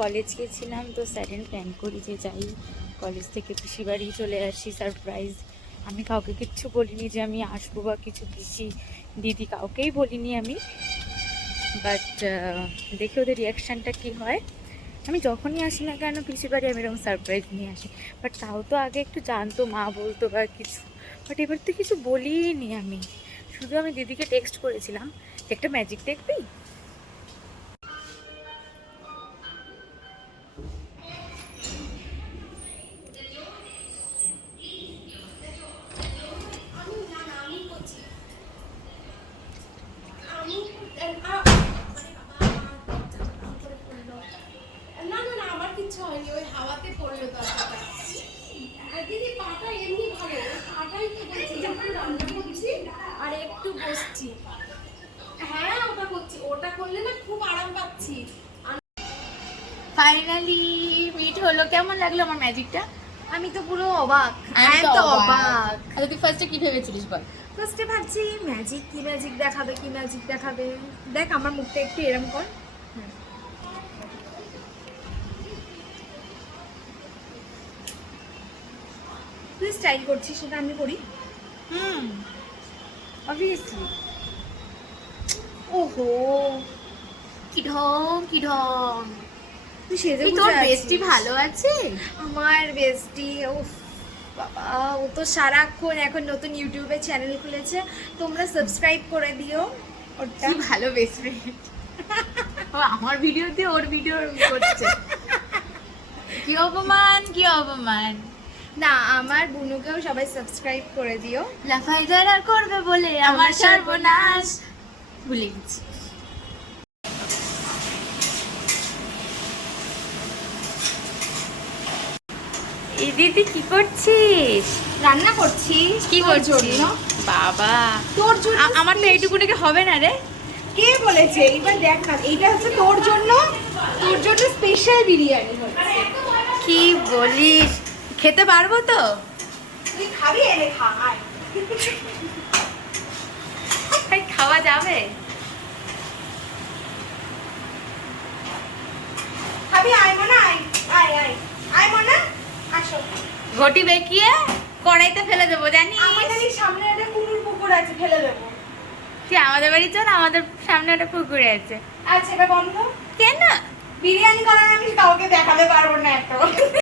College গেছিলাম, তো স্যাডেন plan করি যে যাই কলেজ থেকে পিসি বাড়ি চলে আসি সারপ্রাইজ। আমি কাউকে কিচ্ছু বলিনি যে আমি আসবো বা কিছু, পিসি দিদি কাউকেই বলিনি আমি। বাট দেখি ওদের রিয়াকশানটা কী হয়। আমি যখনই আসি না কেন পিসি বাড়ি আমি এরকম সারপ্রাইজ নিয়ে আসি, বাট তাও তো আগে একটু জানতো, মা বলতো বা কিছু। বাট এবার তো কিছু বলিনি আমি, শুধু আমি দিদিকে টেক্সট করেছিলাম একটা ম্যাজিক দেখবি। আর একটু বসছি। হ্যাঁ ওটা করছি, ওটা করলে না খুব আরাম পাচ্ছি। ফাইনালি মিট হলো। কেমন লাগলো আমার ম্যাজিকটা? আমি তো পুরো অবাক। আমি তো অবাক। আচ্ছা তুই ফার্স্টে কি ভেবেছিলিস বল? ফার্স্টে ভাবছি ম্যাজিক, কি ম্যাজিক দেখাবে, কি ম্যাজিক দেখাবে। দেখ আমার মুখটা একটু এরম কর। তুই স্টাইল করছিস, সেটা আমি করি। অবভিয়াসলি। ওহো কি ঢং কি ঢং। তুই সেজে তোর গুজে বেস্টি আছিস। ভালো আছে? আমার বেস্টি উফ বাবা, ও তো সারাক্ষণ এখন নতুন ইউটিউবে চ্যানেল খুলেছে, তোমরা সাবস্ক্রাইব করে দিও ওটা। কি ভালো বেস্ট ফ্রেন্ড। ও আমার ভিডিও দিয়ে ওর ভিডিও করছে। কি অপমান কি অপমান। না, আমার বুনুকেও সবাই সাবস্ক্রাইব করে দিও। লাফাই যারা করবে বলে আমার সর্বনাশ। ভুলে গেছি। এই দিদি কি করছিস? রান্না করছিস? কি তোর করছিস? জন্য। বাবা তোর জন্য। আমার তো এইটুকুটাকে হবে না রে। কে বলেছে? এইবার দেখ না, এইটা হচ্ছে তোর জন্য, তোর জন্য স্পেশাল বিরিয়ানি হচ্ছে। কি বলিস? খেতে পারবো তো? তুই খাবি? এনে খা, আয়। ভাই খাওয়া যাবে? খাবি? আয় মনা, আয় আয় আয় আয় মনা, আসো। ঘটি বেঁকিয়ে কড়াইতে ফেলে দেবো জানিস? আমাদের এই সামনে একটা কুনুর পুকুর আছে, ফেলে দেবো। তুই আমাদের বাড়ি চল, আমাদের সামনে একটা পুকুরে আছে। আচ্ছা এবার বন্ধ। কেন? বিরিয়ানি করার আমি কাউকে দেখাতে পারবো না একটা।